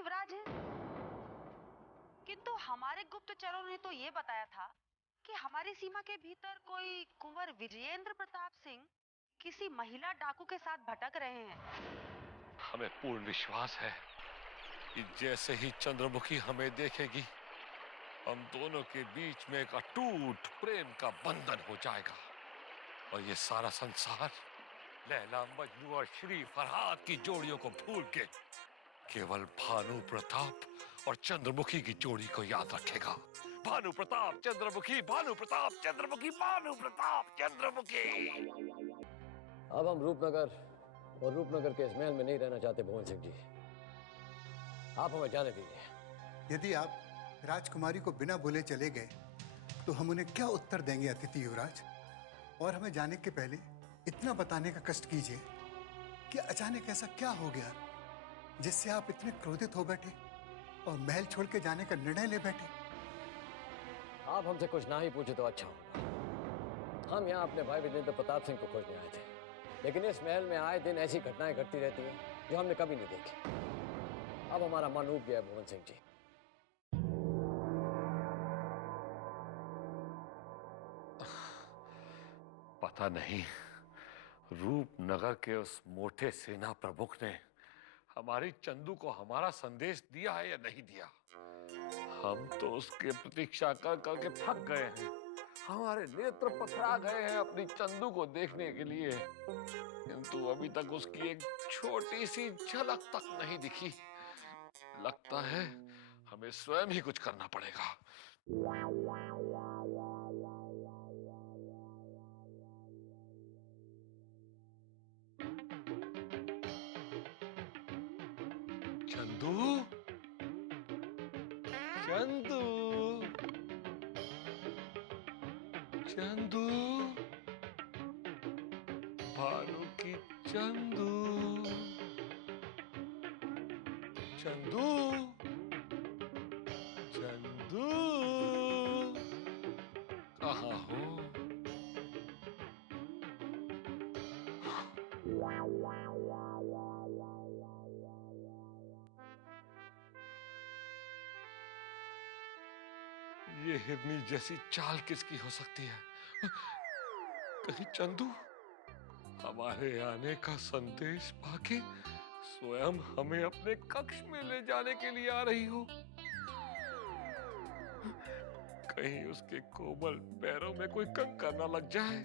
युवराज हैं। किंतु हमारे गुप्तचरों ने तो ये बताया था कि हमारी सीमा के भीतर कोई कुंवर विजयेंद्र प्रताप सिंह किसी महिला डाकू के साथ भटक रहे हैं। हमें पूर्ण विश्वास है कि जैसे ही चंद्रमुखी हमें देखेगी, हम दोनों के बीच में एक अटूट प्रेम का बंधन हो जाएगा और ये सारा संसार लैला मजनू और श्री फरहाद की जोड़ियों को भूल के केवल भानु प्रताप और चंद्रमुखी की जोड़ी को याद रखेगा। भानु प्रताप चंद्रमुखी, भानु प्रताप चंद्रमुखी, भानु प्रताप चंद्रमुखी। अब हम रूपनगर और रूपनगर के इस महल में नहीं रहना चाहते भुवन सिंह जी। आप हमें जाने दीजिए। यदि आप राजकुमारी को बिना बोले चले गए तो हम उन्हें क्या उत्तर देंगे अतिथि युवराज? और हमें जाने के पहले इतना बताने का कष्ट कीजिए कि अचानक ऐसा क्या हो गया जिससे आप इतने क्रोधित हो बैठे और महल छोड़ के जाने का निर्णय ले बैठे। आप हमसे कुछ ना ही पूछे तो अच्छा होगा। हम यहाँ अपने भाई विजेंद्र प्रताप सिंह को खोजने आए थे, लेकिन इस महल में आए दिन ऐसी घटनाएं घटती रहती हैं जो हमने कभी नहीं देखी। अब हमारा मन उब गया भुवन सिंह जी। पता नहीं रूपनगर के उस मोटे सेना प्रमुख ने हमारी चंदू को हमारा संदेश दिया है या नहीं दिया। हम तो उसके प्रतीक्षा कर करके थक गए हैं। हमारे नेत्र पथरा गए हैं अपनी चंदू को देखने के लिए, किंतु अभी तक उसकी एक छोटी सी झलक तक नहीं दिखी। लगता है हमें स्वयं ही कुछ करना पड़ेगा। चंदू, चंदू, चंदू, भानु की चंदू, चंदू, चंदू, कहाँ हो? ये हिरनी जैसी चाल किसकी हो सकती है? कहीं चंदू हमारे आने का संदेश पाके स्वयं हमें अपने कक्ष में ले जाने के लिए आ रही हो? कहीं उसके कोमल पैरों में कोई कंकर न लग जाए,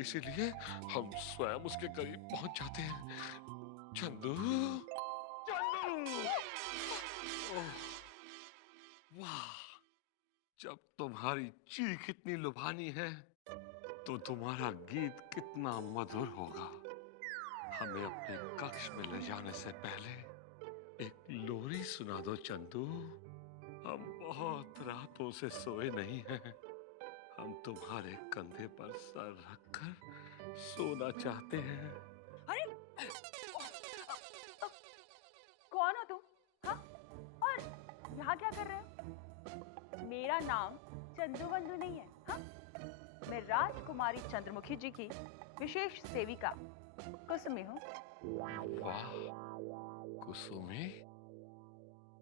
इसीलिए हम स्वयं उसके करीब पहुंच जाते हैं। चंदू, चंदू, ओह, वाह! जब तुम्हारी चीख इतनी लुभानी है तो तुम्हारा गीत कितना मधुर होगा। हमें अपने कक्ष में ले जाने से पहले एक लोरी सुना दो चंदू। हम बहुत रातों से सोए नहीं हैं। हम तुम्हारे कंधे पर सर रखकर सोना चाहते हैं। अरे कौन हो तुम? हाँ? और यहाँ क्या कर रहे हो? मेरा नाम चंदू बंधु नहीं है। हाँ? मैं राजकुमारी चंद्रमुखी जी की विशेष सेविका कुसुमी हूँ। वाह कुसुमी,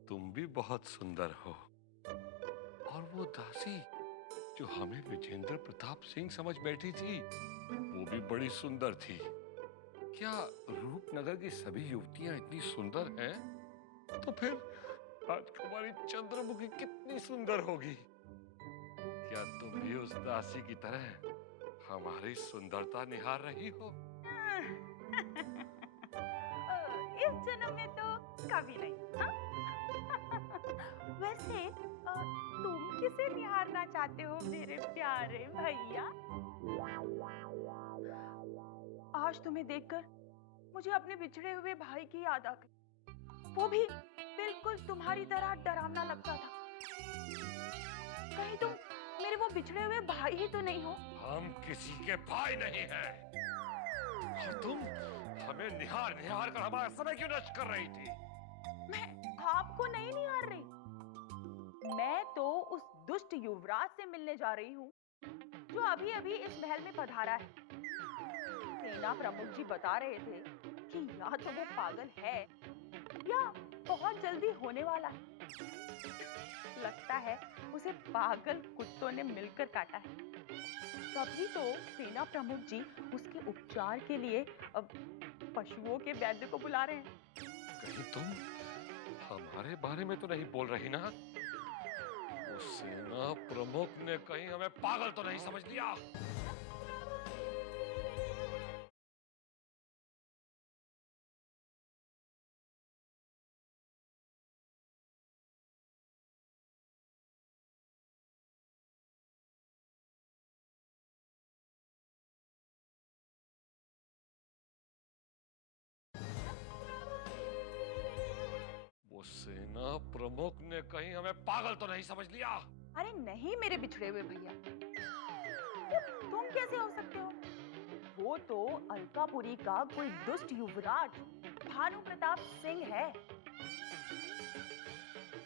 तुम भी बहुत सुंदर हो। और वो दासी जो हमें विजेंद्र प्रताप सिंह समझ बैठी थी, वो भी बड़ी सुंदर थी। क्या रूपनगर की सभी युवतियां इतनी सुंदर हैं? तो फिर राजकुमारी चंद्रमुखी कितनी सुंदर होगी? क्या तुम भी उस दासी की तरह हमारी सुंदरता निहार रही हो? इस जन्म में तो कभी नहीं। हाँ? वैसे तुम किसे निहारना चाहते हो मेरे प्यारे भैया? आज तुम्हें देखकर मुझे अपने बिछड़े हुए भाई की याद आ गई। वो भी बिल्कुल तुम्हारी तरह डरावना लगता था। कहीं तुम मेरे वो बिछड़े हुए भाई ही तो नहीं हो? हम किसी के भाई नहीं हैं। और तुम हमें निहार निहार कर हमारा समय क्यों नष्ट कर रही थी? मैं आपको नहीं निहार रही। मैं तो उस दुष्ट युवराज से मिलने जा रही हूँ जो अभी अभी इस महल में पधारा है। सेना प्रमुख जी बता रहे थे कि या तो वो पागल है या बहुत जल्दी होने वाला है। लगता है उसे पागल कुत्तों ने मिलकर काटा है। तभी तो सेना प्रमुख जी उसके उपचार के लिए पशुओं के वैद्य को बुला रहे हैं। कहीं तुम हमारे बारे में तो नहीं बोल रही ना? वो सेना प्रमुख ने कहीं हमें पागल तो नहीं समझ लिया? वो सेना प्रमुख ने कहीं हमें पागल तो नहीं समझ लिया? अरे नहीं मेरे बिछड़े हुए भैया, तुम कैसे हो सकते हो? वो तो अलकापुरी का कोई दुष्ट युवराज भानु प्रताप सिंह है।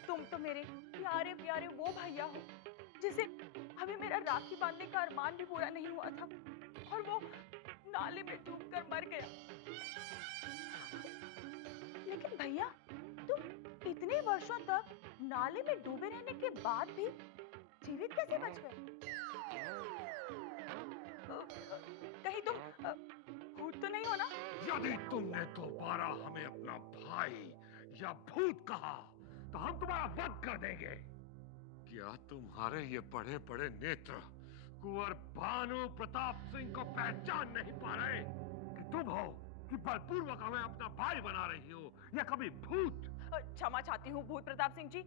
तुम तो मेरे प्यारे प्यारे वो भैया हो जिसे अभी मेरा राखी बांधने का अरमान भी पूरा नहीं हुआ था और वो नाले में डूबकर मर गया। लेकिन भैया तुम इतने वर्षों तक नाले में डूबे रहने के बाद भी जीवित कैसे बच गए? कहीं तुम भूत तो नहीं हो ना? यदि तुमने दोबारा हमें अपना भाई या भूत कहा तो हम तुम्हारा वध कर देंगे। क्या तुम्हारे ये बड़े बड़े नेत्र कुंवर भानु प्रताप सिंह को पहचान नहीं पा रहे कि तुम हो कि बलपूर्वक हमें अपना भाई बना रही हो या कभी भूत? क्षमा चाहती हूँ भूत प्रताप सिंह जी।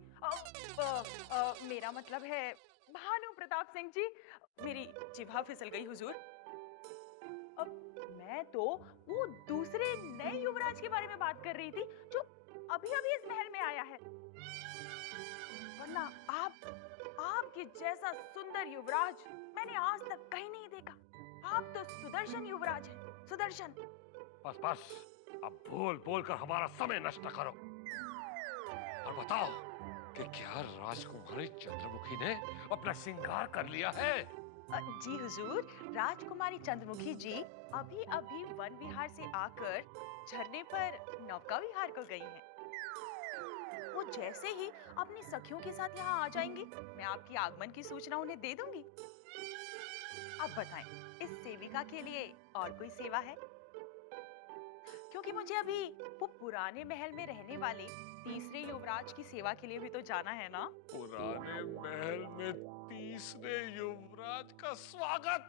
मेरा मतलब है भानु प्रताप सिंह जी। मेरी जिह्वा फिसल गई हुजूर। मैं तो वो दूसरे नए युवराज के बारे में बात कर रही थी जो अभी अभी इस महल में आया है। वरना आपके जैसा सुंदर युवराज मैंने आज तक कहीं नहीं देखा। आप तो सुदर्शन युवराज हैं, सुदर्शन। बस बस, अब बोल बोल कर हमारा समय नष्ट न करो और बताओ कि क्या राजकुमारी चंद्रमुखी ने अपना श्रृंगार कर लिया है? जी हुजूर, राजकुमारी चंद्रमुखी जी अभी अभी वन विहार से आकर झरने पर नौका विहार को गई हैं। वो जैसे ही अपनी सखियों के साथ यहाँ आ जाएंगी, मैं आपकी आगमन की सूचना उन्हें दे दूंगी। अब बताएं, इस सेविका के लिए और कोई सेवा है? क्योंकि मुझे अभी वो पुराने महल में रहने वाले तीसरे युवराज की सेवा के लिए भी तो जाना है ना। पुराने महल में तीसरे युवराज का स्वागत?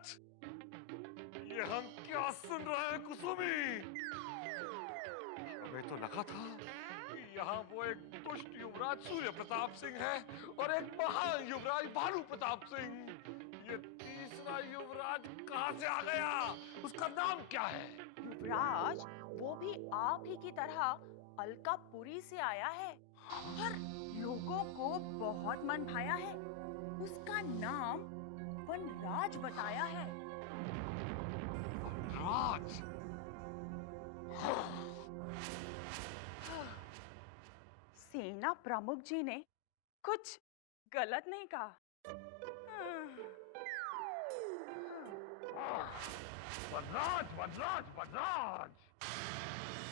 ये हम क्या सुन रहे हैं कुसुमी? हमें तो लगा था कि यहाँ वो एक दुष्ट युवराज सूर्य प्रताप सिंह है और एक महान युवराज भानु प्रताप सिंह। ये तीसरा युवराज कहाँ से आ गया? उसका नाम क्या है? युवराज वो भी आप ही की तरह अलकापुरी से आया है और लोगों को बहुत मन भाया है। उसका नाम वनराज बताया है। वनराज? सेना प्रमुख जी ने कुछ गलत नहीं कहा। वनराज, वनराज, वनराज!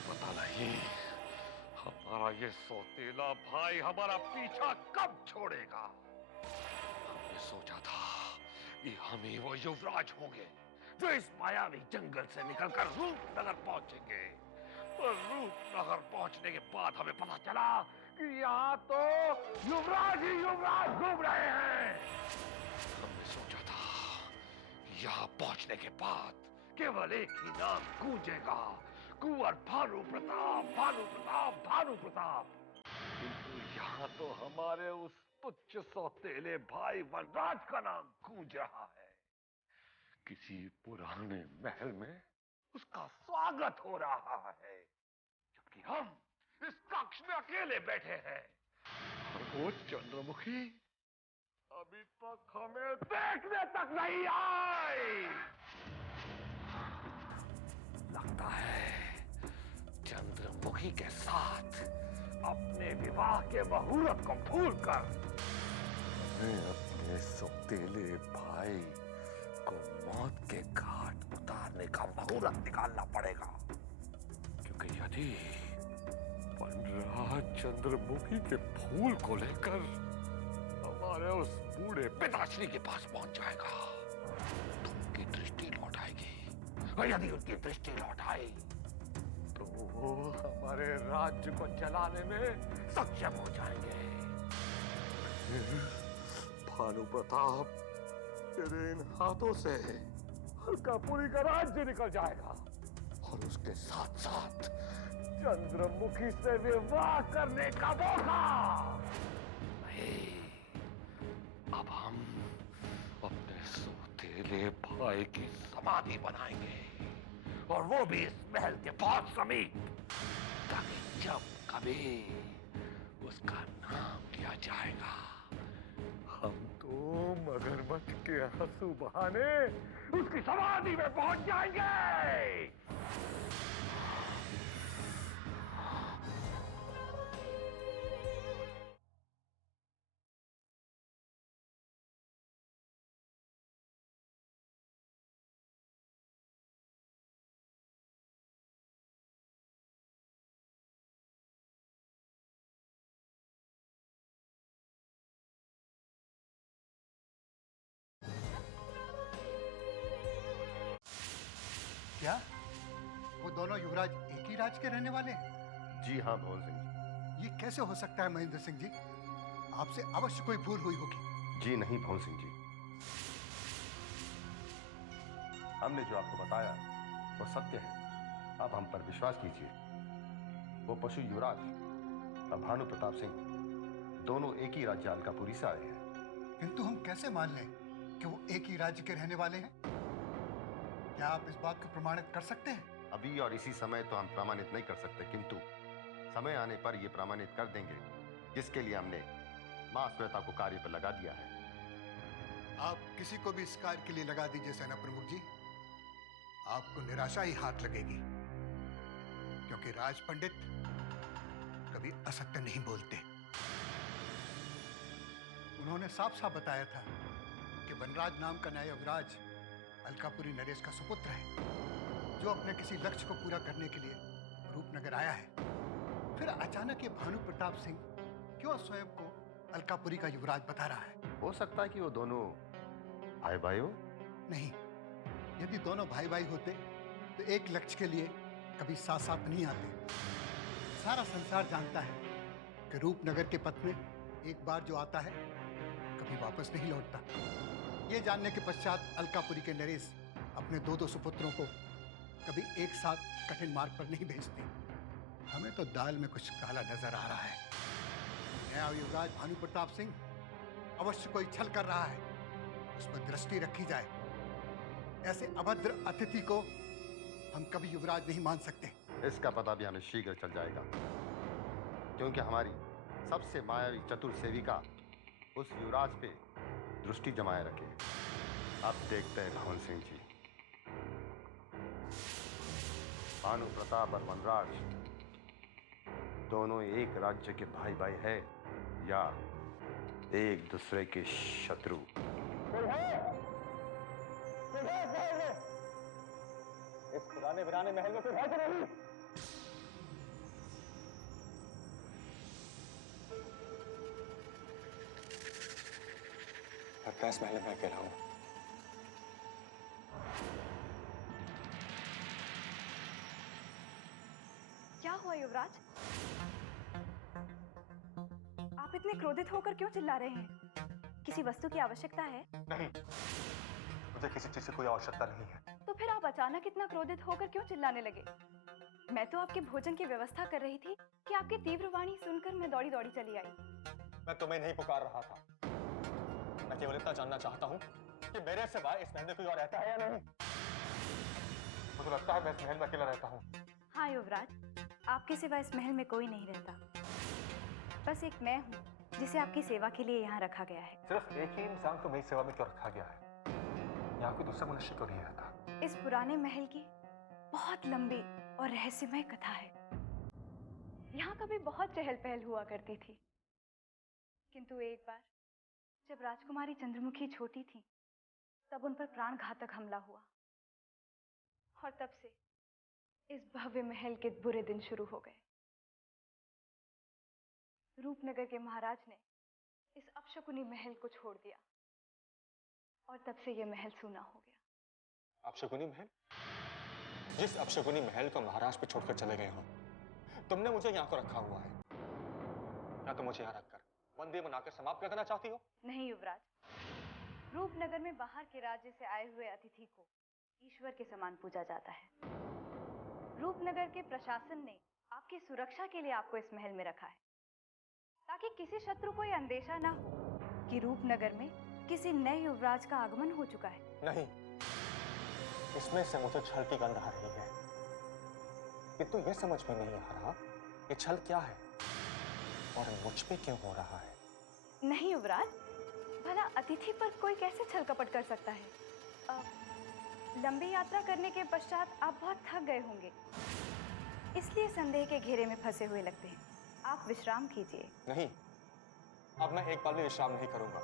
पता नहीं हमारा ये सौतेला भाई हमारा पीछा कब छोड़ेगा। हमने सोचा था कि हम ही वो युवराज होंगे जो इस मायावी जंगल से निकलकर रूपनगर पहुंचेंगे। पर रूपनगर पहुंचने के बाद हमें पता चला कि यहाँ तो युवराज ही युवराज घूम रहे हैं। हमने सोचा था कि यहाँ पहुंचने के बाद केवल एक ही नाम गूंजेगा, कुंवर भानु प्रताप, भानु प्रताप, भानु प्रताप। किंतु यहाँ तो हमारे उस तुच्छ सौतेले भाई वनराज का नाम गूंज रहा है। किसी पुराने महल में उसका स्वागत हो रहा है, जबकि हम इस कक्ष में अकेले बैठे हैं और वो चंद्रमुखी अभी तक हमें देखने तक नहीं आई। लगता है चंद्रमुखी के साथ अपने विवाह के मुहूर्त को भूलकर हमें अपने सौतेले भाई को मौत के घाट उतारने का मुहूर्त निकालना पड़ेगा। क्योंकि यदि वनराज चंद्रमुखी के फूल को लेकर हमारे उस बूढ़े पिताश्री के पास पहुंच जाएगा तो उनकी दृष्टि लौट आएगी, और यदि उनकी दृष्टि लौट आई तो वो हमारे राज्य को चलाने में सक्षम हो जाएंगे। भानु प्रताप तेरे इन हाथों से अलकापुरी का राज्य निकल जाएगा, और उसके साथ साथ चंद्रमुखी से विवाह करने का मौका। नहीं, अब हम अपने सौतेले भाई की समाधि बनाएंगे, और वो भी इस महल के बहुत समीप, ताकि जब कभी उसका नाम लिया जाएगा हम तो मगरमच्छ के आंसू बहाने उसकी समाधि में पहुंच जाएंगे। क्या वो दोनों युवराज एक ही राज के रहने वाले हैं? जी हाँ भवन सिंह जी। ये कैसे हो सकता है महेंद्र सिंह जी? आपसे अवश्य कोई भूल हुई होगी। जी नहीं भवन सिंह जी, हमने जो आपको बताया वो सत्य है। आप हम पर विश्वास कीजिए। वो पशु युवराज और भानु प्रताप सिंह दोनों एक ही राज्य अलकापुरी से आए हैं। किंतु हम कैसे मान लें कि वो एक ही राज्य के रहने वाले हैं? क्या आप इस बात को प्रमाणित कर सकते हैं? अभी और इसी समय तो हम प्रमाणित नहीं कर सकते, किंतु समय आने पर यह प्रमाणित कर देंगे, जिसके लिए हमने मां श्वेता को कार्य पर लगा दिया है। आप किसी को भी इस कार्य के लिए लगा दीजिए सेना प्रमुख जी, आपको निराशा ही हाथ लगेगी, क्योंकि राज पंडित कभी असत्य नहीं बोलते। उन्होंने साफ साफ बताया था कि वनराज नाम का नया युवराज अलकापुरी नरेश का सुपुत्र है, जो अपने किसी लक्ष्य को पूरा करने के लिए रूपनगर आया है। फिर अचानक ये भानु प्रताप सिंह क्यों स्वयं को अलकापुरी का युवराज बता रहा है? हो सकता है कि वो दोनों भाई भाई हो। नहीं, यदि दोनों भाई भाई होते तो एक लक्ष्य के लिए कभी साथ साथ नहीं आते। सारा संसार जानता है कि रूपनगर के पथ में एक बार जो आता है कभी वापस नहीं लौटता। ये जानने के पश्चात अलकापुरी के नरेश अपने दो सुपुत्रों को कभी एक साथ कठिन मार्ग पर नहीं भेजते। हमें तो दाल में कुछ काला नजर आ रहा है। नया युवराज भानु प्रताप सिंह अवश्य कोई छल कर रहा है, उस पर दृष्टि रखी जाए। ऐसे अभद्र अतिथि को हम कभी युवराज नहीं मान सकते। इसका पता भी हमें शीघ्र चल जाएगा, क्योंकि हमारी सबसे मायावी चतुर सेविका उस युवराज पे दृष्टि जमाए रखे। अब देखते हैं भवन सिंह जी, भानु प्रताप और वनराज दोनों एक राज्य के भाई भाई है या एक दूसरे के शत्रु। इस पुराने वीराने महल में कोई है तो नहीं? लगता है इस महल में अकेला हूं। क्या हुआ युवराज? आप इतने क्रोधित होकर क्यों चिल्ला रहे हैं? किसी वस्तु की आवश्यकता है? नहीं, मुझे किसी चीज की कोई आवश्यकता नहीं है। तो फिर आप अचानक इतना क्रोधित होकर क्यों चिल्लाने लगे? मैं तो आपके भोजन की व्यवस्था कर रही थी कि आपकी तीव्र वाणी सुनकर मैं दौड़ी दौड़ी चली आई। मैं तुम्हें नहीं पुकार रहा था, मैं केवल इतना जानना चाहता हूँ कि मेरे सिवा इस महल में कोई और रहता है या नहीं। मुझे लगता है मैं इस महल में अकेला रहता हूँ। हाँ युवराज, आपके सिवा इस महल में कोई नहीं रहता। बस एक मैं हूँ जिसे आपकी सेवा के लिए यहाँ रखा गया है। सिर्फ एक ही इंसान को मेरी सेवा में क्यों रखा गया है? यहाँ कोई दूसरा मनुष्य क्यों नहीं रहता? इस पुराने महल की बहुत लंबी और रहस्यमय कथा है। यहाँ कभी बहुत चहल पहल हुआ करती थी, किंतु एक बार जब राजकुमारी चंद्रमुखी छोटी थी तब उन पर प्राणघातक हमला हुआ, और तब से इस भव्य महल के बुरे दिन शुरू हो गए। रूपनगर के महाराज ने इस अपशकुनी महल को छोड़ दिया और तब से यह महल सूना हो गया। अपशकुनी महल? जिस अपशकुनी महल को महाराज पे छोड़कर चले गए हो, तुमने मुझे यहाँ को रखा हुआ है, या तो मुझे यहाँ रखकर बंदी बनाकर समाप्त कर देना चाहती हो? नहीं युवराज, रूपनगर में बाहर के राज्य से आए हुए अतिथि को ईश्वर के समान पूजा जाता है। रूपनगर के प्रशासन ने आपकी सुरक्षा के लिए आपको इस महल में रखा है, ताकि किसी शत्रु को यह अंदेशा ना हो कि रूपनगर में किसी नए युवराज का आगमन हो चुका है। नहीं, इसमें से मुझे छल की गंध आ रही है, किंतु यह समझ में नहीं आ रहा कि छल क्या है और मुझ पे क्यों हो रहा है। नहीं युवराज, भला अतिथि पर कोई कैसे छल कपट कर सकता है? लंबी यात्रा करने के पश्चात आप बहुत थक गए होंगे, इसलिए संदेह के घेरे में फंसे हुए लगते हैं। आप विश्राम कीजिए। नहीं, अब मैं एक बार भी विश्राम नहीं करूंगा।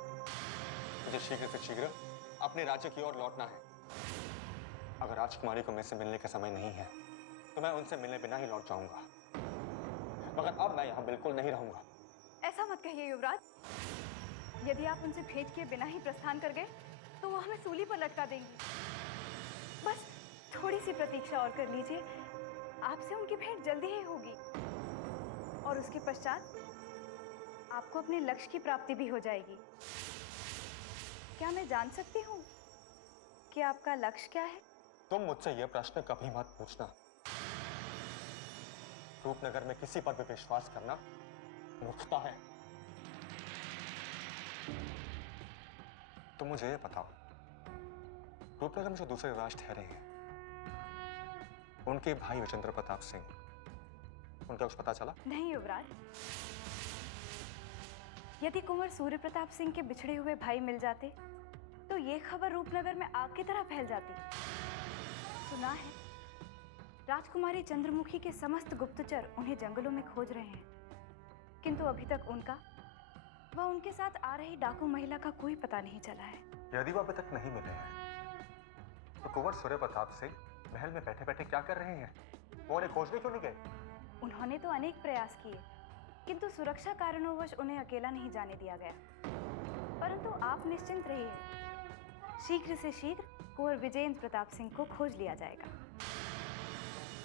मुझे शीघ्र से शीघ्र अपने राज्य की ओर लौटना है। अगर राजकुमारी को मुझसे मिलने का समय नहीं है, तो मैं उनसे मिलने बिना ही लौट जाऊंगा। मगर अब मैं यहाँ बिल्कुल नहीं रहूंगा। ऐसा मत कहिए युवराज, यदि आप उनसे भेंट किए बिना ही प्रस्थान कर गए, तो वो हमें सूली पर लटका देंगी। बस थोड़ी सी प्रतीक्षा और कर लीजिए, आपसे उनकी भेंट जल्दी ही होगी और उसके पश्चात आपको अपने लक्ष्य की प्राप्ति भी हो जाएगी। क्या मैं जान सकती हूँ कि आपका लक्ष्य क्या है? तुम मुझसे यह प्रश्न कभी मत पूछना। रूपनगर में किसी पर भी विश्वास करना मूर्खता है। तुम मुझे ये बताओ, रूपनगर में जो दूसरे राज ठहरे हैं, उनके भाई विजेंद्र प्रताप सिंह, उनका कुछ पता चला? नहीं युवराज, यदि कुंवर सूर्य प्रताप सिंह के बिछड़े हुए भाई मिल जाते, तो ये खबर रूपनगर में आग की तरह फैल जाती। सुना है राजकुमारी चंद्रमुखी के समस्त गुप्तचर उन्हें जंगलों में खोज रहे हैं, किंतु अभी तक उनका व उनके साथ आ रही डाकू महिला का कोई पता नहीं चला है। यदि वो अभी तक नहीं मिले हैं, तो कुंवर सूर्य प्रताप सिंह महल में बैठे बैठे क्या कर रहे हैं? वो उन्हें खोजने क्यों नहीं गए? उन्होंने तो अनेक प्रयास किए, किंतु सुरक्षा कारणोंवश उन्हें अकेला नहीं जाने दिया गया। परंतु आप निश्चिंत रहिए, शीघ्र से शीघ्र कुंवर विजेंद्र प्रताप सिंह को खोज लिया जाएगा।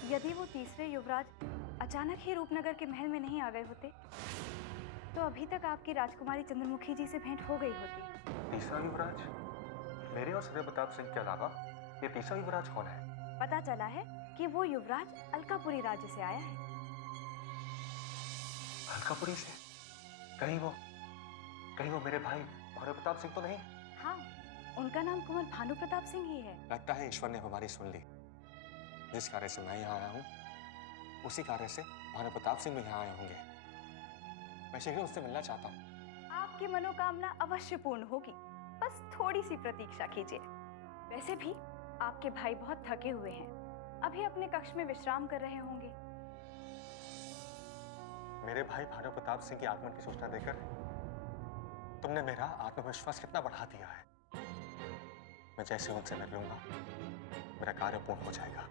यदि वो तीसरे युवराज अचानक ही रूपनगर के महल में नहीं आ गए होते, तो अभी तक आपकी राजकुमारी चंद्रमुखी जी से भेंट हो गई होती। तीसरा युवराज? मेरे और सूर्य प्रताप सिंह के अलावा ये तीसरा युवराज कौन है? पता चला है कि वो युवराज अलकापुरी राज्य से आया है। अलकापुरी से? कहीं वो मेरे भाई भानु प्रताप सिंह तो नहीं? हाँ, उनका नाम कुंवर भानु प्रताप सिंह ही है। लगता है ईश्वर ने हमारी सुन ली। जिस कार्य से मैं यहाँ आया हूँ, उसी कार्य से भानु प्रताप सिंह भी यहाँ आए होंगे। मैं शीघ्र उससे मिलना चाहता हूँ। आपकी मनोकामना अवश्य पूर्ण होगी, बस थोड़ी सी प्रतीक्षा कीजिए। वैसे भी आपके भाई बहुत थके हुए हैं, अभी अपने कक्ष में विश्राम कर रहे होंगे। मेरे भाई भानु प्रताप सिंह के आगमन की सूचना देकर तुमने मेरा आत्मविश्वास कितना बढ़ा दिया है। मैं जैसे उनसे मिल लूंगा, मेरा कार्य पूर्ण हो जाएगा।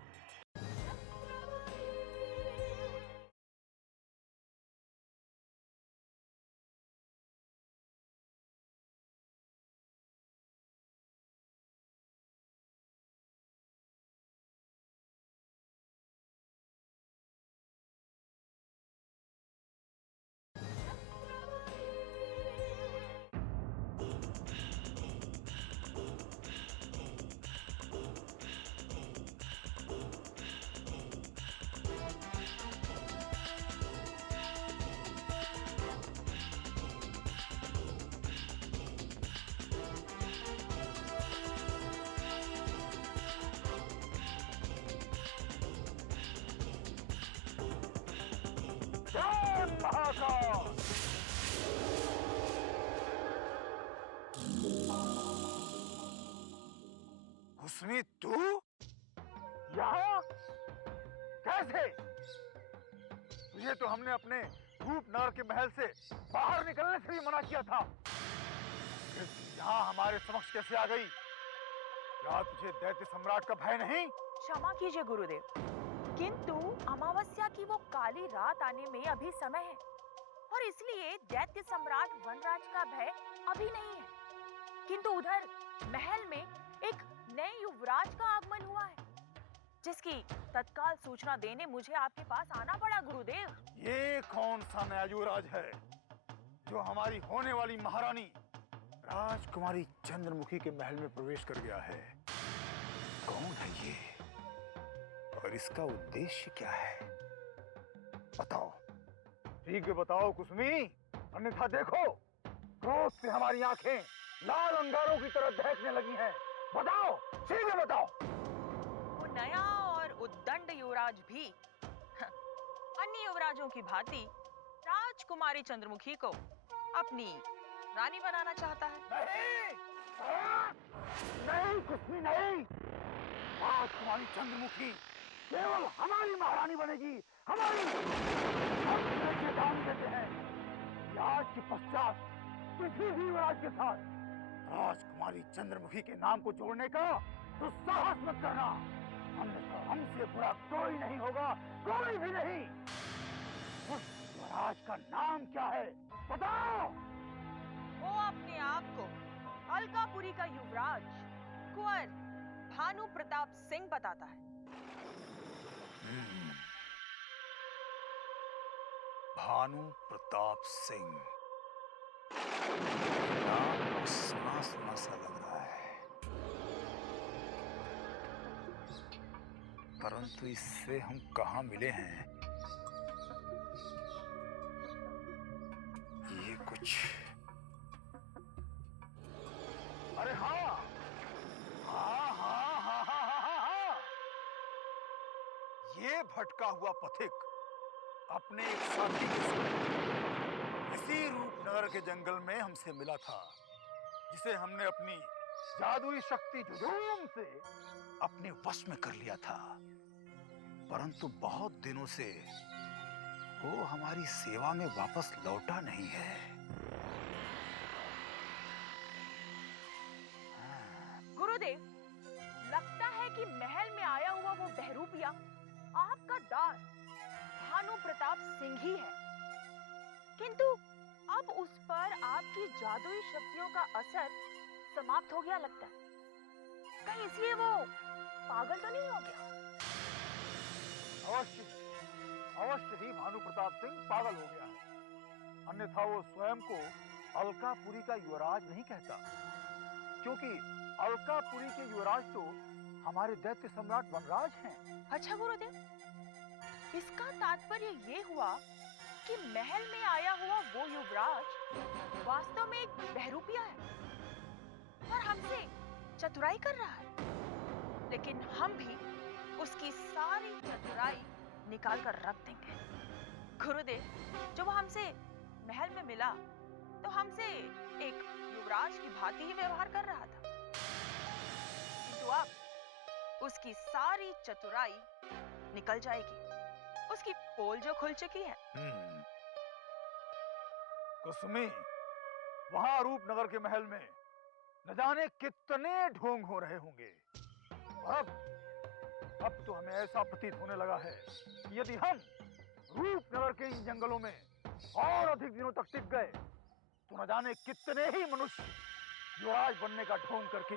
हुस्नी तू यहाँ कैसे? तुझे तो हमने अपने रूपनगर के महल से बाहर निकलने से भी मना किया था, फिर तू यहाँ हमारे समक्ष कैसे आ गई? क्या तुझे दैत्य सम्राट का भय नहीं? क्षमा कीजिए गुरुदेव, किंतु अमावस्या की वो काली रात आने में अभी समय है और इसलिए दैत्य सम्राट वनराज का भय अभी नहीं है। किंतु उधर महल में एक नए युवराज का आगमन हुआ है, जिसकी तत्काल सूचना देने मुझे आपके पास आना पड़ा गुरुदेव। ये कौन सा नया युवराज है जो हमारी होने वाली महारानी राजकुमारी चंद्रमुखी के महल में प्रवेश कर गया है? कौन है ये और इसका उद्देश्य क्या है? बताओ, ठीक है बताओ कुसुमी, अन्यथा देखो क्रोध से हमारी आंखें लाल अंगारों की तरह दहकने लगी हैं। बताओ, सीधे बताओ। वो नया और उद्दंड युवराज भी अन्य युवराजों की भांति राजकुमारी चंद्रमुखी को अपनी रानी बनाना चाहता है। नहीं, नहीं कुसुमी नहीं। राजकुमारी चंद्रमुखी केवल हमारी महारानी बनेगी, हमारी। हम तुम्हें चेतावनी देते हैं कि आज के पश्चात किसी भी युवराज के साथ राजकुमारी चंद्रमुखी के नाम को जोड़ने का दुस्साहस मत करना, अन्यथा हमसे बुरा कोई नहीं होगा, कोई भी नहीं। उस युवराज का नाम क्या है बताओ। वो अपने आप को अलकापुरी का युवराज कुंवर भानु प्रताप सिंह बताता है। भानु प्रताप सिंह, नाम सुना सुना सा लग रहा है, परंतु इससे हम कहाँ मिले हैं? ये कुछ, अरे हाँ हाँ हाँ हाँ हाँ हाँ हाँ, ये भटका हुआ पथिक अपने एक साथी के साथ इसी रूपनगर के जंगल में हमसे मिला था, जिसे हमने अपनी जादुई शक्ति जुजूम से अपने वश में कर लिया था। परंतु बहुत दिनों से वो हमारी सेवा में वापस लौटा नहीं है। गुरुदेव, लगता है कि महल में आया हुआ वो बहरूपिया आपका दास भानु प्रताप सिंह ही है, किंतु अब उस पर आपकी जादुई शक्तियों का असर समाप्त हो गया लगता है। कहीं इसलिए वो पागल तो नहीं हो गया? अवश्य अवश्य ही भानु प्रताप सिंह पागल हो गया है, अन्यथा वो स्वयं को अलकापुरी का युवराज नहीं कहता, क्योंकि अलकापुरी के युवराज तो हमारे दैत्य सम्राट वनराज हैं। अच्छा गुरुदेव, इसका तात्पर्य ये हुआ कि महल में आया हुआ वो युवराज वास्तव में एक बहरूपिया है और हमसे चतुराई कर रहा है, लेकिन हम भी उसकी सारी चतुराई निकाल कर रख देंगे। गुरुदेव, जब वो हमसे महल में मिला तो हमसे एक युवराज की भांति ही व्यवहार कर रहा था, किंतु अब उसकी सारी चतुराई निकल जाएगी, उसकी पोल जो खुल चुकी है। कुसुमी, वहां रूपनगर के महल में न जाने कितने ढोंग हो रहे होंगे। अब तो हमें ऐसा प्रतीत होने लगा है कि यदि हम रूपनगर के इन जंगलों में और अधिक दिनों तक टिक गए तो न जाने कितने ही मनुष्य युवराज बनने का ढोंग करके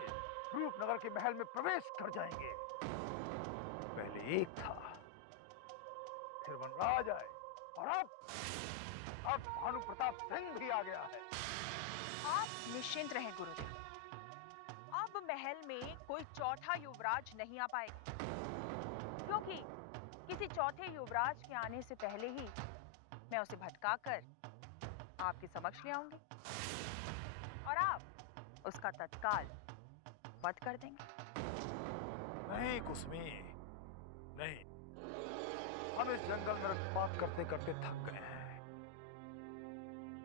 रूपनगर के महल में प्रवेश कर जाएंगे। पहले एक था, फिर वनराज आए, और अब भानु प्रताप सिंह भी आ गया है। आप निश्चिंत रहें गुरुदेव, अब महल में कोई चौथा युवराज नहीं आ पाएगा, क्योंकि किसी चौथे युवराज के आने से पहले ही मैं उसे भटकाकर आपके समक्ष ले आऊंगी और आप उसका तत्काल वध कर देंगे। नहीं कुसुमी, नहीं, हम इस जंगल में रक्तपात करते करते थक गए हैं,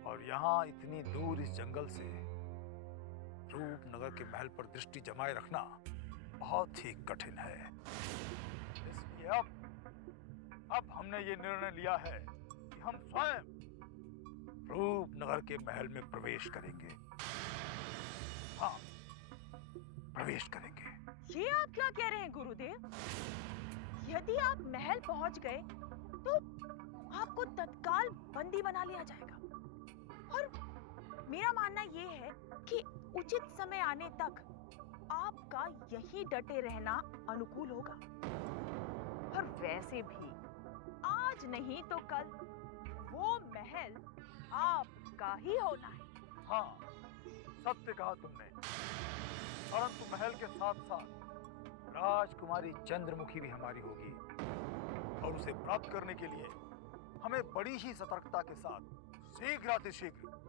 और यहाँ इतनी दूर इस जंगल से रूपनगर के महल पर दृष्टि जमाए रखना बहुत ही कठिन है। इसलिए अब हमने ये निर्णय लिया है कि हम स्वयं रूपनगर के महल में प्रवेश करेंगे। हाँ, प्रवेश करेंगे। ये आप क्या कह रहे हैं गुरुदेव? यदि आप महल पहुंच गए तो आपको तत्काल बंदी बना लिया जाएगा। और मेरा मानना ये है कि उचित समय आने तक आपका यही डटे रहना अनुकूल होगा। और वैसे भी आज नहीं तो कल वो महल आपका ही होना है। हाँ, सत्य कहा तुमने। परंतु महल के साथ साथ राजकुमारी चंद्रमुखी भी हमारी होगी, और उसे प्राप्त करने के लिए हमें बड़ी ही सतर्कता के साथ शीघ्रातिशीघ्र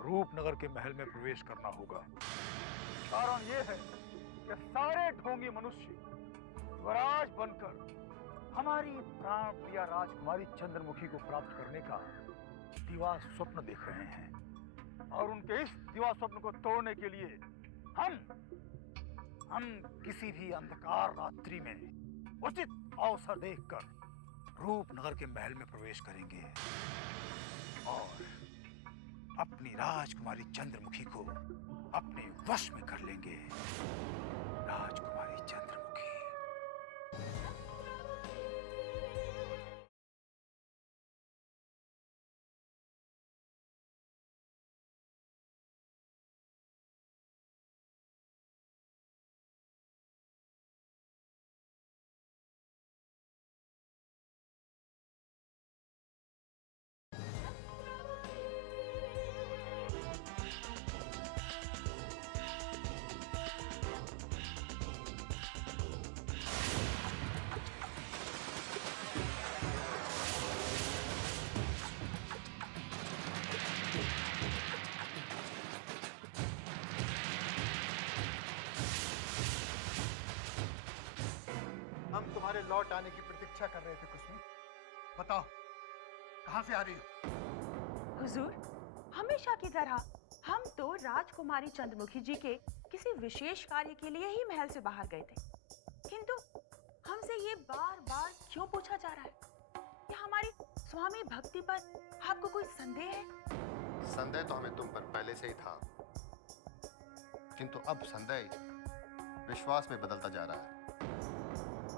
रूपनगर के महल में प्रवेश करना होगा। कारण यह है कि सारे ढोंगी मनुष्य युवराज बनकर हमारी प्राण प्रिया राजकुमारी चंद्रमुखी को प्राप्त करने का दिवा स्वप्न देख रहे हैं, और उनके इस दिवा स्वप्न को तोड़ने के लिए हम किसी भी अंधकार रात्रि में उचित अवसर देखकर रूपनगर के महल में प्रवेश करेंगे और अपनी राजकुमारी चंद्रमुखी को अपने वश में कर लेंगे। राजकुमारी चंद्रमुखी। हम तुम्हारे लौट आने की प्रतीक्षा कर रहे थे कुसुमी। बताओ, कहां से आ रही हो? हुजूर, हमेशा की तरह हम तो राजकुमारी चंद्रमुखी जी के किसी विशेष कार्य के लिए ही महल से बाहर गए थे, किंतु हमसे ये बार बार क्यों पूछा जा रहा है? क्या हमारी स्वामी भक्ति पर आपको कोई संदेह है? संदेह तो हमें तुम पर पहले से ही था, किंतु अब संदेह विश्वास में बदलता जा रहा है।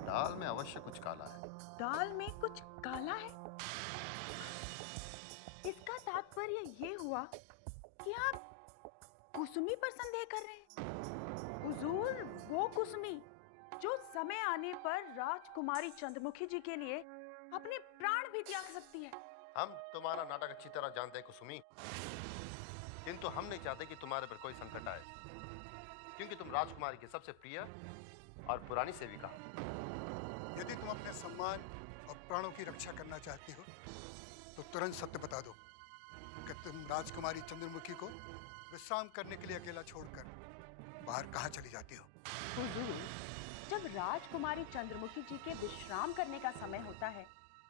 दाल में अवश्य कुछ काला है। दाल में कुछ काला है? इसका तात्पर्य ये हुआ कि आप कुसुमी पर संदेह कर रहे हैं। हुजूर, वो कुसुमी जो समय आने पर राजकुमारी चंद्रमुखी जी के लिए अपने प्राण भी त्याग सकती है। हम तुम्हारा नाटक अच्छी तरह जानते हैं कुसुमी, किंतु हम नहीं चाहते कि तुम्हारे पर कोई संकट आए, क्योंकि तुम राजकुमारी की सबसे प्रिय और पुरानी सेविका हो। यदि तुम अपने सम्मान और प्राणों की रक्षा करना चाहती हो तो तुरंत सत्य बता दो कि तुम राजकुमारी चंद्रमुखी को विश्राम करने के लिए अकेला छोड़कर बाहर कहाँ चली जाती हो? हुजूर, जब राजकुमारी चंद्रमुखी जी के विश्राम करने का समय होता है,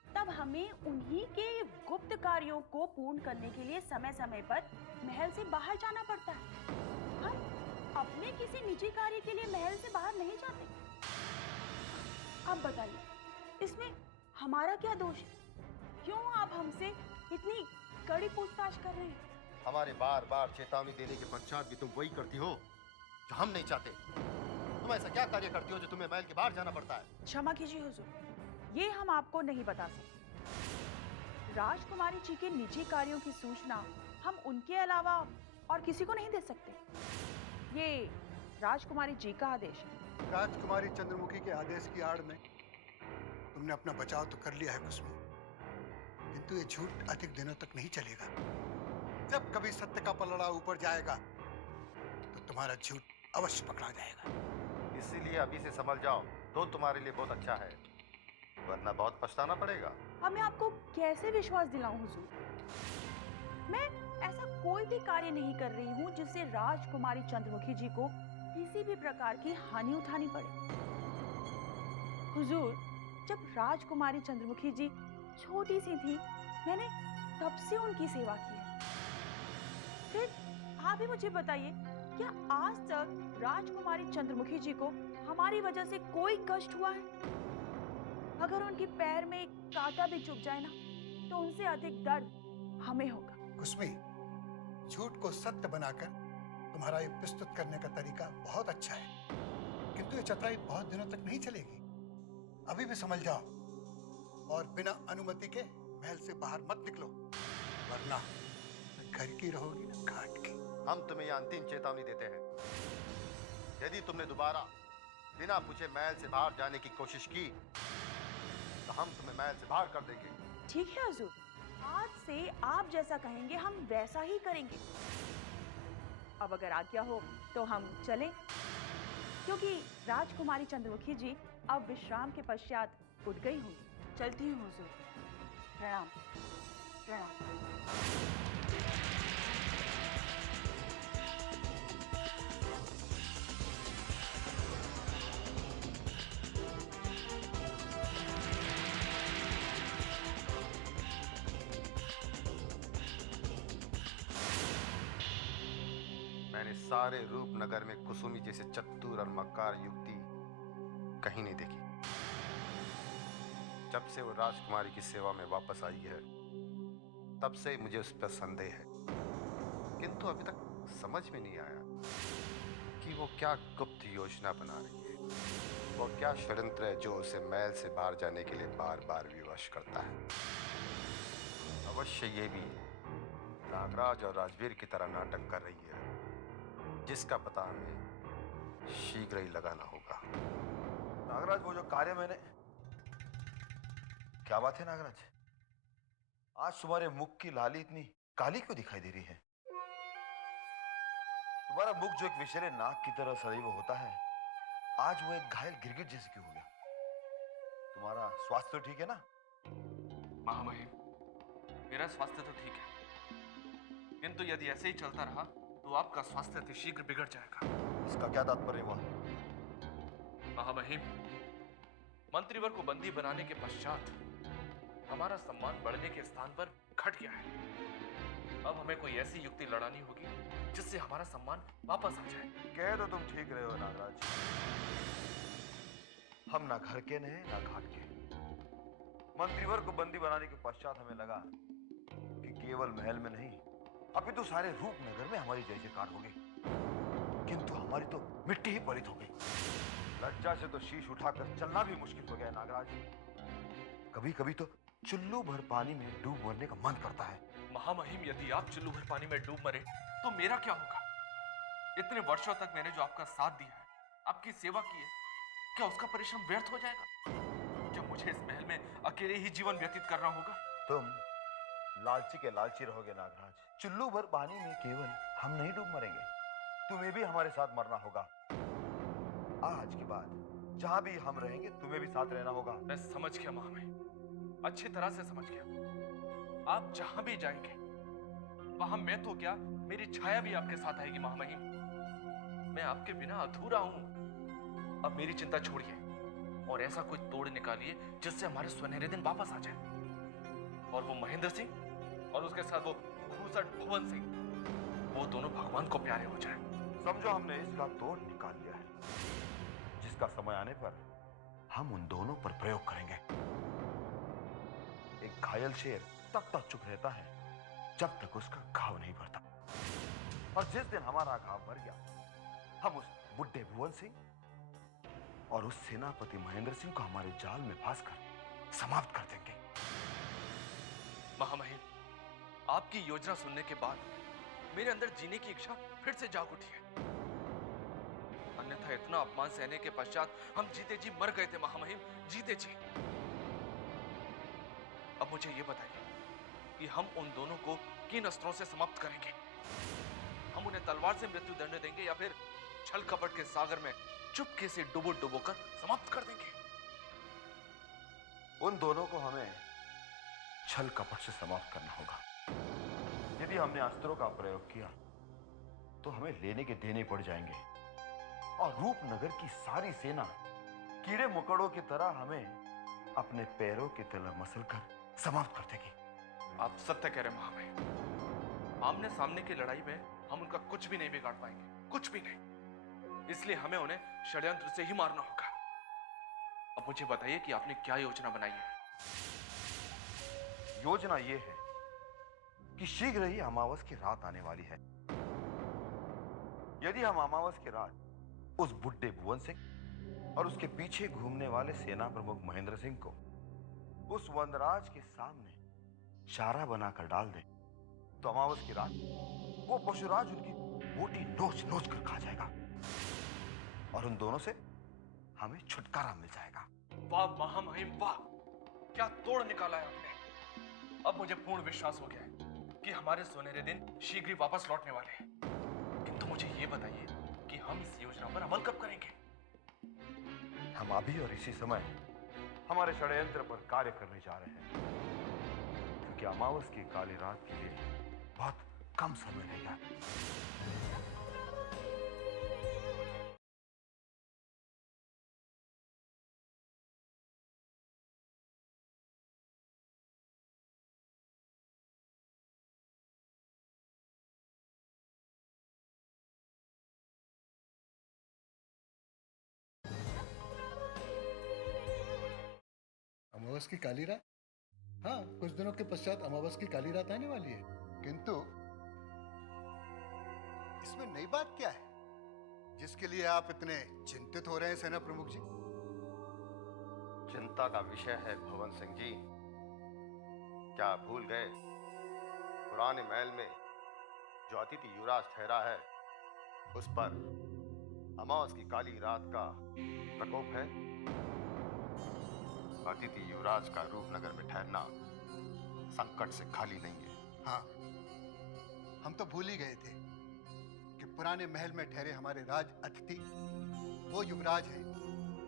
तब हमें उन्हीं के गुप्त कार्यों को पूर्ण करने के लिए समय समय पर महल से बाहर जाना पड़ता है। हम अपने किसी निजी कार्य के लिए महल से बाहर नहीं जाते। अब बताइए, इसमें हमारा क्या दोष है? क्यों आप हमसे इतनी कड़ी पूछताछ कर रहे हैं? हमारे बार बार चेतावनी देने के पश्चात भी तुम वही करती हो जो हम नहीं चाहते। तुम ऐसा क्या कार्य करती हो जो तुम्हें महल के बाहर जाना पड़ता है? क्षमा कीजिए हुजूर, ये हम आपको नहीं बता सकते। राजकुमारी जी के निजी कार्यों की सूचना हम उनके अलावा और किसी को नहीं दे सकते। ये राजकुमारी जी का आदेश है। राजकुमारी चंद्रमुखी के आदेश की आड़ में तुमने अपना बचाव तो कर लिया है कुसुमी, किंतु ये झूठ अधिक दिनों तक नहीं चलेगा। जब कभी सत्य का पलड़ा ऊपर जाएगा तो तुम्हारा झूठ अवश्य पकड़ा जाएगा। इसीलिए अभी से समझ जाओ तो तुम्हारे लिए बहुत अच्छा है, वरना बहुत पछताना पड़ेगा। अब मैं आपको कैसे विश्वास दिलाऊं हुजूर? मैं ऐसा कोई भी कार्य नहीं कर रही हूँ जिससे राजकुमारी चंद्रमुखी जी को किसी भी प्रकार की हानि उठानी पड़े। हुजूर, जब राजकुमारी चंद्रमुखी जी छोटी सी थी, मैंने तब से उनकी सेवा की है। फिर आप ही मुझे बताइए, क्या आज तक राजकुमारी चंद्रमुखी जी को हमारी वजह से कोई कष्ट हुआ है? अगर उनके पैर में एक कांटा भी चुभ जाए ना, तो उनसे अधिक दर्द हमें होगा। कुसुमी, झूठ को सत्य बनाकर तुम्हारा ये प्रस्तुत करने का तरीका बहुत अच्छा है, किंतु ये चतुराई बहुत दिनों तक नहीं चलेगी। अभी भी समझ जाओ और बिना अनुमति के महल से बाहर मत निकलो, वरना घर की रहोगी ना घाट की। हम तुम्हें यह अंतिम चेतावनी देते हैं, यदि तुमने दोबारा बिना पूछे महल से बाहर जाने की कोशिश की तो हम तुम्हें महल से बाहर कर देंगे। ठीक है हुजूर, आज से आप जैसा कहेंगे हम वैसा ही करेंगे। अब अगर आज्ञा हो तो हम चलें, क्योंकि राजकुमारी चंद्रमुखी जी अब विश्राम के पश्चात उठ गई होंगी। चलती हूँ हुजूर। प्रणाम। प्रणाम। मैंने सारे रूपनगर में कुसुमी जैसे चतुर और मक्कार युक्ति कहीं नहीं देखी। जब से वो राजकुमारी की सेवा में वापस आई है तब से मुझे उस पर संदेह है, किंतु अभी तक समझ में नहीं आया कि वो क्या गुप्त योजना बना रही है, वो क्या षड्यंत्र है जो उसे महल से बाहर जाने के लिए बार बार विवश करता है। अवश्य ये भी नागराज और राजवीर की तरह नाटक कर रही है, जिसका पता हमें शीघ्र ही लगाना होगा। नागराज, वो जो कार्य मैंने... क्या बात है नागराज, आज तुम्हारे मुख की लाली इतनी काली क्यों दिखाई दे रही है? तुम्हारा मुख जो एक विषैले नाग की तरह सदैव होता है, आज वो एक घायल गिरगिट जैसे क्यों हो गया? तुम्हारा स्वास्थ्य तो ठीक है ना? महामहिम, मेरा स्वास्थ्य तो ठीक है, किंतु यदि ऐसे ही चलता रहा तो आपका स्वास्थ्य अति शीघ्र बिगड़ जाएगा। इसका क्या तात्पर्य हुआ? महामहिम, मंत्रीवर को बंदी बनाने के पश्चात हमारा सम्मान बढ़ने के स्थान पर घट गया है। अब हमें कोई ऐसी युक्ति लड़ानी होगी जिससे हमारा सम्मान वापस आ जाए। कह तो तुम ठीक रहे हो नागराज, हम ना घर के नहीं ना घाट के। मंत्रीवर को बंदी बनाने के पश्चात हमें लगा कि केवल महल में नहीं अभी तो सारे रूपनगर में हमारी जय जयकार हो गई, किंतु हमारी तो मिट्टी ही पलित हो गई। लज्जा से तो शीश उठाकर चलना भी मुश्किल हो गया नागराज। कभी कभी तो चुल्लू भर पानी में डूब मरने का मन करता है। महामहिम, यदि आप चुल्लू भर पानी में डूब मरे तो मेरा क्या होगा? इतने वर्षों तक मैंने जो आपका साथ दिया है, आपकी सेवा की है, क्या उसका परिश्रम व्यर्थ हो जाएगा? क्या मुझे इस महल में अकेले ही जीवन व्यतीत करना होगा? तुम लालची के लालची रहोगे नागराज। चुल्लू भर पानी में केवल हम नहीं डूब मरेंगे, तुम्हें भी हमारे साथ मरना होगा। आज के बाद जहां भी हम रहेंगे तुम्हें भी साथ रहना होगा। मैं समझ गया महामहिम, अच्छी तरह से समझ गया। आप जहां भी जाएंगे वहां मैं तो क्या, मेरी छाया भी आपके साथ आएगी महामहिम। मैं आपके बिना अधूरा हूं। अब मेरी चिंता छोड़िए और ऐसा कोई तोड़ निकालिए जिससे हमारे सुनहरे दिन वापस आ जाए और वो महेंद्र सिंह और उसके साथ वो खूसट भुवन सिंह, वो दोनों भगवान को प्यारे हो जाए। समझो हमने इसका तोड़ निकाल लिया है, जिसका समय आने पर हम उन दोनों पर प्रयोग करेंगे। एक घायल शेर तब तक चुप रहता है जब तक उसका घाव नहीं भरता, और जिस दिन हमारा घाव भर गया हम उस बुड्ढे भुवन सिंह और उस सेनापति महेंद्र सिंह को हमारे जाल में फांसकर समाप्त कर देंगे। महामहिम, आपकी योजना सुनने के बाद मेरे अंदर जीने की इच्छा फिर से जाग उठी है। अन्यथा इतना अपमान सहने के पश्चात हम जीते जी मर गए थे महामहिम, जीते जी। अब मुझे ये बताइए कि हम उन दोनों को किन अस्त्रों से समाप्त करेंगे? हम उन्हें तलवार से मृत्यु दंड देंगे या फिर छल कपट के सागर में चुपके से डुबो डुबो कर समाप्त कर देंगे? उन दोनों को हमें छल कपट से समाप्त करना होगा। यदि हमने अस्त्रों का प्रयोग किया तो हमें लेने के देने पड़ जाएंगे और रूपनगर की सारी सेना कीड़े मकोड़ों की तरह हमें अपने पैरों की तले मसल कर समाप्त कर देगी। आप सत्य कह रहे महामहिम, आमने सामने की लड़ाई में हम उनका कुछ भी नहीं बिगाड़ पाएंगे, कुछ भी नहीं। इसलिए हमें उन्हें षड्यंत्र से ही मारना होगा। अब मुझे बताइए कि आपने क्या योजना बनाई है? योजना यह है कि शीघ्र ही अमावस की रात आने वाली है। यदि हम अमावस की रात उस बुड्ढे भुवन सिंह और उसके पीछे घूमने वाले सेना प्रमुख महेंद्र सिंह को उस वनराज के सामने चारा बनाकर डाल दे तो अमावस की रात वो पशुराज उनकी बोटी नोच नोच कर खा जाएगा और उन दोनों से हमें छुटकारा मिल जाएगा। वाह महामहिम वाह, क्या तोड़ निकाला है आपने। अब मुझे पूर्ण विश्वास हो गया है कि हमारे सुनहरे दिन शीघ्र ही वापस लौटने वाले हैं। किंतु मुझे ये बताइए कि हम इस योजना पर अमल कब करेंगे? हम अभी और इसी समय हमारे षड्यंत्र पर कार्य करने जा रहे हैं, क्योंकि अमावस की काली रात के लिए बहुत कम समय रहेगा। अमावस की काली रात? हाँ, कुछ दिनों के पश्चात अमावस की काली रात आने वाली है। किंतु इसमें नई बात क्या है जिसके लिए आप इतने चिंतित हो रहे हैं सेना प्रमुख जी? चिंता का विषय है भवन सिंह जी। क्या भूल गए पुराने महल में जो अतिथि युवराज ठहरा है उस पर अमावस की काली रात का प्रकोप है? अतिथि युवराज का रूपनगर में ठहरना संकट से खाली नहीं है। हाँ, हम तो भूल ही गए थे कि पुराने महल में ठहरे हमारे राज अतिथि वो युवराज हैं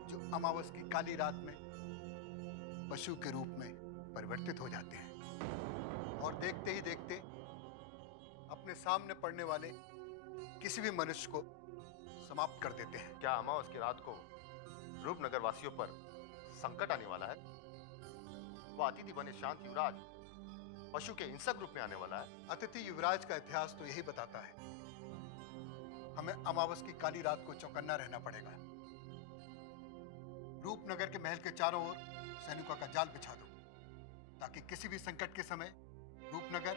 जो अमावस की काली रात में पशु के रूप में परिवर्तित हो जाते हैं और देखते ही देखते अपने सामने पड़ने वाले किसी भी मनुष्य को समाप्त कर देते हैं। क्या अमावस की रात को रूपनगर वासियों पर संकट आने वाला है? वो अतिथि बने शांत युवराज पशु के हिंसक रूप में आने वाला है? अतिथि युवराज का इतिहास तो यही बताता है। हमें अमावस की काली रात को चौकन्ना रहना पड़ेगा। रूपनगर के महल के चारों ओर सैनिकों का जाल बिछा दो ताकि किसी भी संकट के समय रूपनगर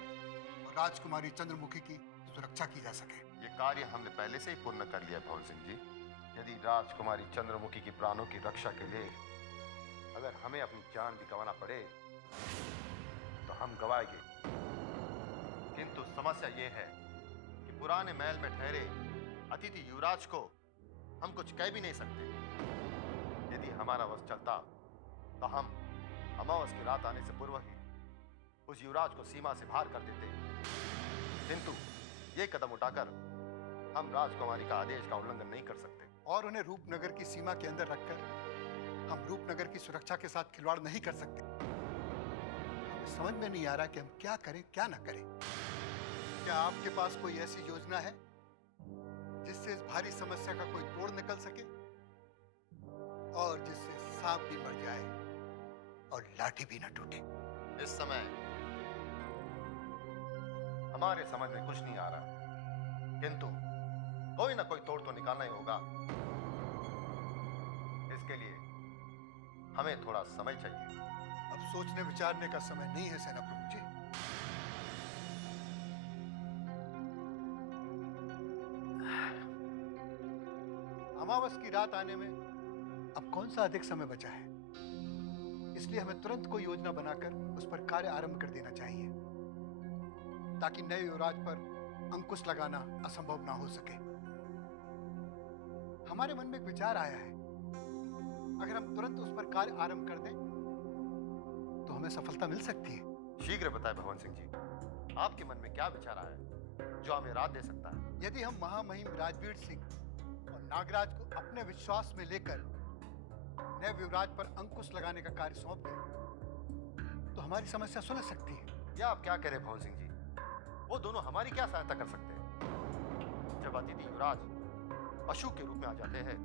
और राजकुमारी चंद्रमुखी की सुरक्षा की जा सके। ये कार्य हमने पहले से ही पूर्ण कर लिया भवन सिंह जी। यदि राजकुमारी चंद्रमुखी की प्राणों की रक्षा के लिए अगर हमें अपनी जान भी गंवाना पड़े तो हम गवाएंगे। किंतु समस्या ये है कि पुराने महल में ठहरे अतिथि युवराज को हम कुछ कह भी नहीं सकते। यदि हमारा वश चलता तो हम अमावस की रात आने से पूर्व ही उस युवराज को सीमा से बाहर कर देते। किंतु ये कदम उठाकर हम राजकुमारी का आदेश का उल्लंघन नहीं कर सकते और उन्हें रूपनगर की सीमा के अंदर रखकर हम रूपनगर की सुरक्षा के साथ खिलवाड़ नहीं कर सकते। हमें समझ में नहीं आ रहा कि हम क्या करें क्या ना करें। क्या आपके पास कोई ऐसी योजना है जिससे इस भारी समस्या का कोई तोड़ निकल सके और जिससे सांप भी मर जाए और लाठी भी ना टूटे? इस समय हमारे समझ में कुछ नहीं आ रहा, किंतु कोई ना कोई तोड़ तो निकालना ही होगा। इसके लिए हमें थोड़ा समय चाहिए। अब सोचने विचारने का समय नहीं है सेना प्रमुख जी। अमावस की रात आने में अब कौन सा अधिक समय बचा है, इसलिए हमें तुरंत कोई योजना बनाकर उस पर कार्य आरंभ कर देना चाहिए ताकि नए युवराज पर अंकुश लगाना असंभव ना हो सके। हमारे मन में एक विचार आया है, अगर हम तुरंत उस पर कार्य आरंभ कर दें तो हमें सफलता मिल सकती है। शीघ्र बताएं भवन सिंह जी, आपके मन में क्या विचार आया है जो हमें राहत दे सकता है? यदि हम महामहिम राजवीर सिंह और नागराज को अपने विश्वास में लेकर नए युवराज पर अंकुश लगाने का कार्य सौंप दें तो हमारी समस्या सुलझ सकती है। या आप क्या कह रहे हैं भवन सिंह जी? वो दोनों हमारी क्या सहायता कर सकते हैं? जब अतिथि युवराज पशु के रूप में आ जाते हैं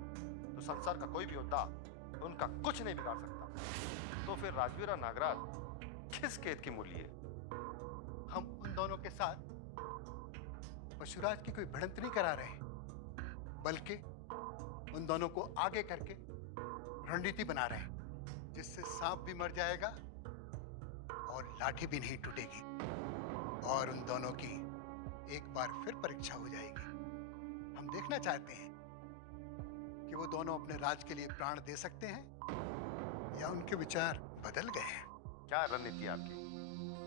तो संसार का कोई भी योद्धा उनका कुछ नहीं बिगाड़ सकता। तो फिर राजवीर और नागराज किस खेत की मूली है? हम उन दोनों के साथ पशुराज की कोई भिड़ंत नहीं करा रहे, बल्कि उन दोनों को आगे करके रणनीति बना रहे हैं जिससे सांप भी मर जाएगा और लाठी भी नहीं टूटेगी और उन दोनों की एक बार फिर परीक्षा हो जाएगी। हम देखना चाहते हैं कि वो दोनों अपने राज के लिए प्राण दे सकते हैं या उनके विचार बदल गए हैं। क्या रणनीति आपकी?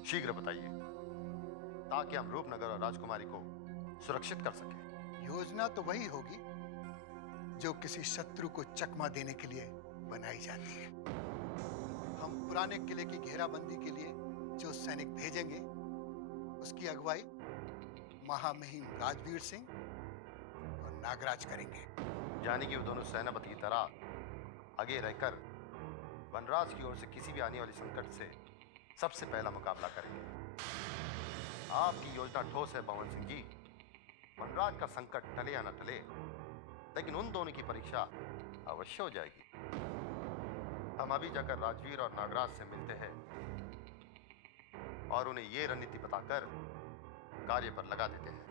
शीघ्र बताइए, ताकि हम रूपनगर और राजकुमारी को सुरक्षित कर सकें। योजना तो वही होगी जो किसी शत्रु को चकमा देने के लिए बनाई जाती है। हम पुराने किले की घेराबंदी के लिए जो सैनिक भेजेंगे, उसकी अगुवाई महामहिम राजवीर सिंह और नागराज करेंगे। यानी कि वो दोनों सेनापति की तरह आगे रहकर वनराज की ओर से किसी भी आने वाले संकट से सबसे पहला मुकाबला करेंगे। आपकी योजना ठोस है पवन सिंह जी। वनराज का संकट टले या न टले, लेकिन उन दोनों की परीक्षा अवश्य हो जाएगी। हम अभी जाकर राजवीर और नागराज से मिलते हैं और उन्हें ये रणनीति बताकर कार्य पर लगा देते हैं।